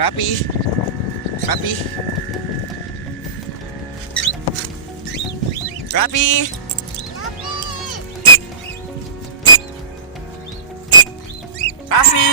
Rapi. Rapi. Rapi. Rafi.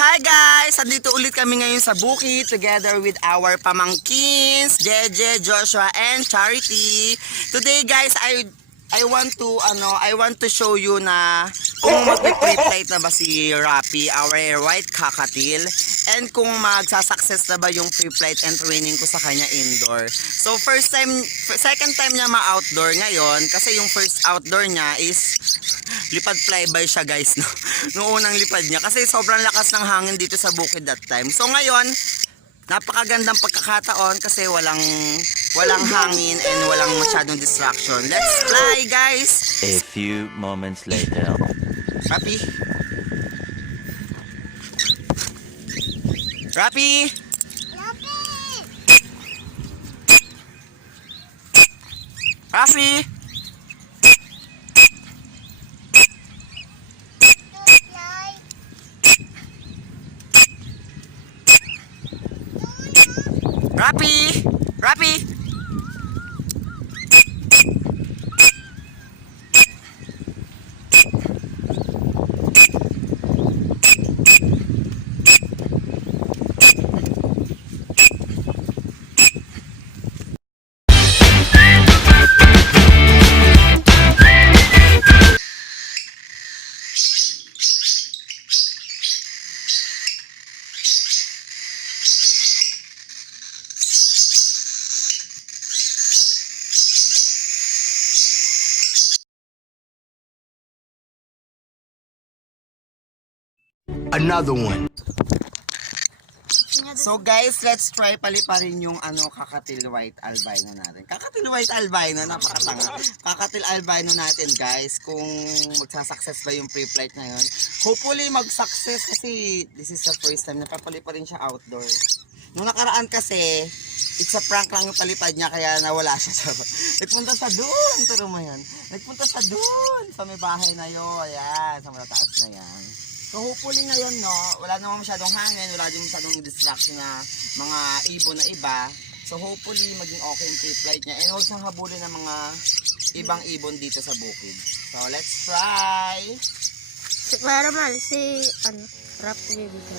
Hi guys! Andito ulit kami ngayon sa bukid together with our pamangkins, Jeje, Joshua, and Charity. Today guys, I want to show you na kung mag-pre-flight na ba si Rapi, our white cockatiel, and kung magsa-success na ba yung pre-flight and training ko sa kanya indoor. So second time niya ma-outdoor ngayon kasi yung first outdoor niya is lipad flyby siya guys, no? Noong unang lipad niya kasi sobrang lakas ng hangin dito sa bukid that time. So ngayon, napakagandang pagkakataon kasi walang hangin and walang masyadong distraction. Let's fly guys! A few moments later. Rapi! Rapi! Rafi! Rapi! Rapi! Another one. So guys, let's try paliparin yung kakatil white albino natin. Kakatil white albino, napakatanga. Kakatil albino natin guys, kung magsasuccess ba yung pre-flight na yun. Hopefully mag-success kasi this is the first time na papaliparin siya outdoor. Nung nakaraan kasi, it's a prank lang yung palipad niya kaya nawala siya sa... Nagpunta sa doon, turo mo yan. Nagpunta sa doon, sa may bahay na yun. Ayan, sa malataas na yan. So hopefully ngayon no, wala naman masyadong hangin, wala din masyadong distraction na mga ibon na iba. So hopefully maging okay yung pre-flight niya. And huwag siyang habulin ng mga ibang ibon dito sa bukid. So let's try! Para mal, rap baby ko.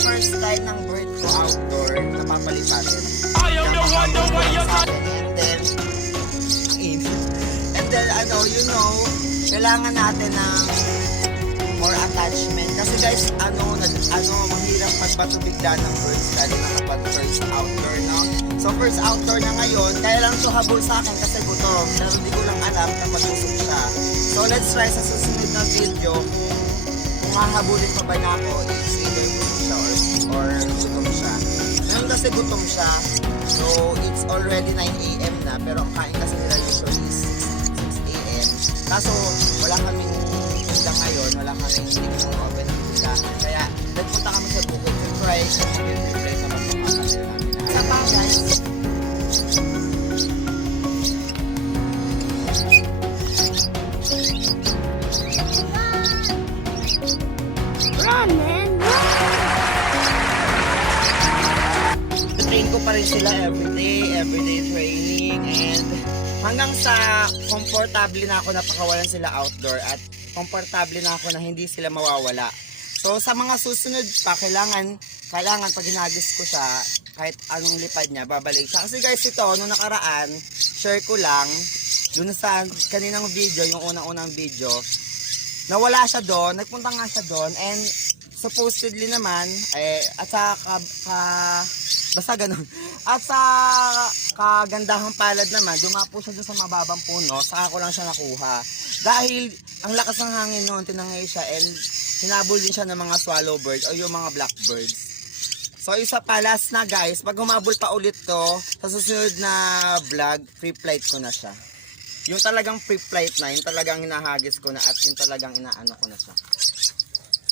First time ng bird ko outdoor, napapalipatin. And then, kailangan natin ng more attachment. Kasi guys, mahirap magpatubigla ng birds lalo na kapag first outdoor, no? So, first outdoor na ngayon, kaya lang ito habol sa akin kasi gutom. Pero hindi ko lang alam na mag-usok siya. So, let's try sa susunod na video kung hahabulin pa ba na ako, it's either gutom siya or gutom siya. Ngayon kasi gutom siya, so it's already 9 AM na, pero ang kain kasi nila usually is 6 AM. Kaso wala kaming tinda ngayon, wala kaming hindi kong open ng tindahan. Kaya nagpunta kami sa bukid to try kung mag-replay sa mga kapatid namin. Sa pa guys! Run, man! Train ko pa rin sila everyday training, and hanggang sa komportable na ako na pakawalan sila outdoor at komportable na ako na hindi sila mawawala. So sa mga susunod pa, kailangan pag hinagis ko siya, kahit anong lipad niya, babalik siya. Kasi guys, ito, nung nakaraan, share ko lang, dun sa kaninang video, yung unang-unang video, nawala siya doon, nagpunta nga siya doon, and supposedly naman, at sa basta ganun, at sa kagandahang palad naman, dumapo siya doon sa mababang puno, saka ko lang siya nakuha. Dahil ang lakas ng hangin noon, tinangay siya, and hinabol din siya ng mga swallow bird o yung mga blackbirds. So isa pa, last na guys, pag humabol pa ulit to, sa susunod na vlog, free flight ko na siya. Yung talagang free flight na, yung talagang hinahagis ko na at yung talagang inaano ko na siya.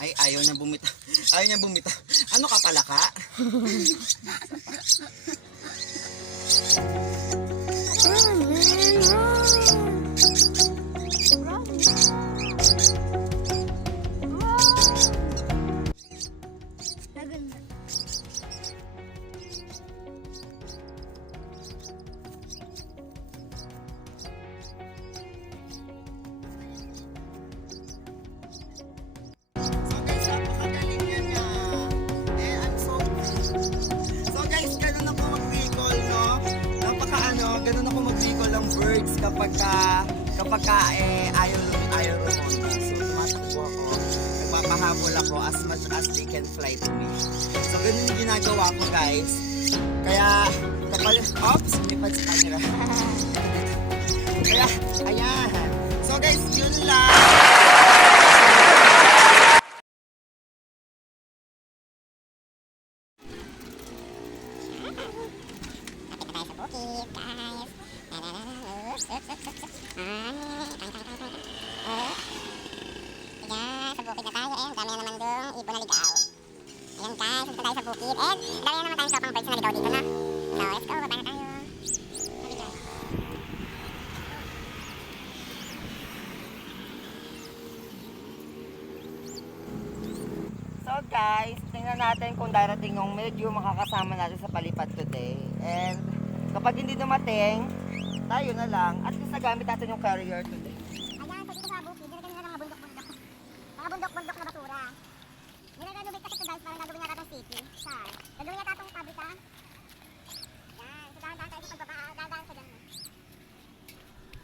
Ay, ayaw niya bumita. Ayaw niya bumita. Ano ka pala ka? So guys, napakagaling niya niya. So guys, ganun ako mag-recall, no? Ganun ako mag-recall ng birds kapag ayaw rumonda. So tumatakbo ako, nagpapahabol ako as much as they can fly to me. So ganun yung ginagawa ko guys. Kaya oops, lipad sa camera. Kaya, ayan. So guys, yun lang. Sa bukid na tayo, eh. Dami na naman dong ibon na ligaw. Ayan guys, punta tayo sa bukid. And dami na naman tayong sopang birds na ligaw dito na. So, let's go, baba na tayo. Sabi guys. So guys, tingnan natin kung darating yung medyo makakasama natin sa palipad today. And kapag hindi dumating, tayo na lang. At least nagamit natin yung carrier today. Ayan, so dito sa bukid, nilagyan nila ng mga bundok-bundok. Mga bundok-bundok na basura. Nilarenovate kasi ito guys, parang gagawin yata itong city. Saan? Gagawin yata itong pabrika. Yan, so dahan-dahan tayo sa pagbaba, dahan-dahan sa ganun.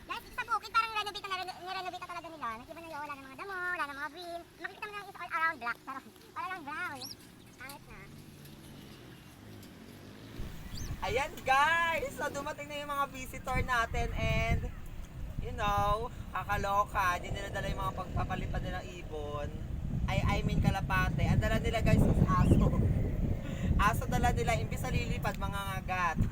Guys, dito sa bukid, parang nirenovate na talaga nila. Nag-iba na yun, wala ng mga damo, wala ng mga green. Makikita mo lang is all around black. Parang, wala lang brown. Pangit na. Ayan guys, so dumating na yung mga visitor natin and you know, kakaloka. Hindi nila dala yung mga pagpapalipad nilang ibon. I mean kalapate. Ang dala nila guys is aso. Aso dala nila, imbis sa lilipad, mga ngagat.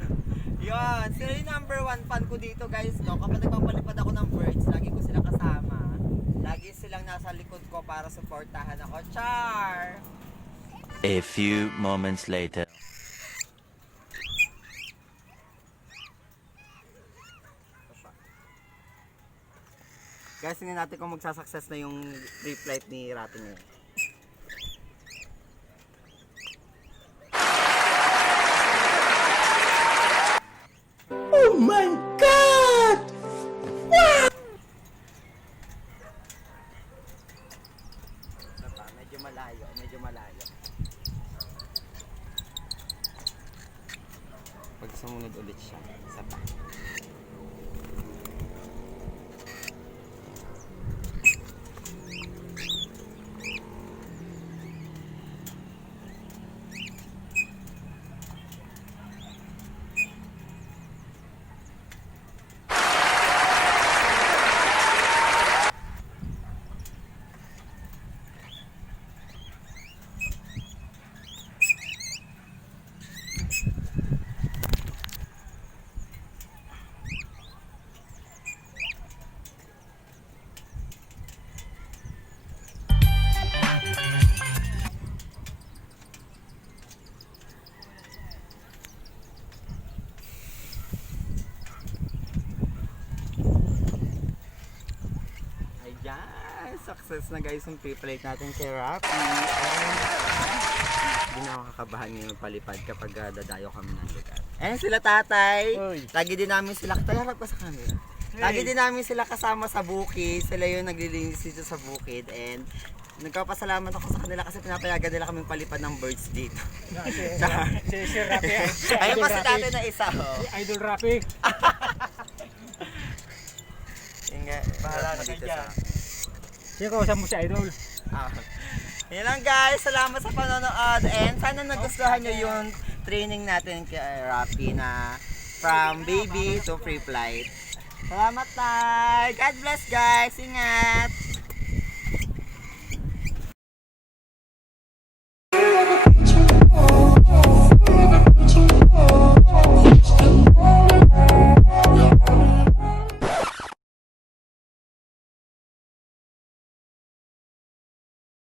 Yun, sila yung number 1 fan ko dito guys, no? Kapag nagpapalipad ako ng birds, lagi ko sila kasama. Lagi silang nasa likod ko para supportahan ako. Char! A few moments later. Guys, tingnan natin kung magsasucess na yung reflight ni Rapi ngayon. Oh my God! Isa pa, medyo malayo, medyo malayo. Pag sumunod ulit siya, isa pa. Ayan, success na guys yung pre-plate natin kay Rapi. Hindi na ako kakabahan ngayon palipad kapag dadayo kami ng lugar. Ayan sila tatay. Oy. Lagi din namin sila, harap ko sa camera. Lagi din namin sila kasama sa bukid. Sila yung naglilinis dito sa bukid. And Nagpapasalamat ako sa kanila kasi pinapayagan nila kaming palipad ng birds dito. Si Sir Rafi. Ayun pa si tatay na isa. Oh. Idol Rafi. Yung bahala ka dito sa... Sige ko, saan mo si Idol? Yun lang guys, salamat sa panonood and sana nagustuhan nyo yung training natin kay Rafi na from baby to free flight. Salamat tayo! God bless guys! Ingat!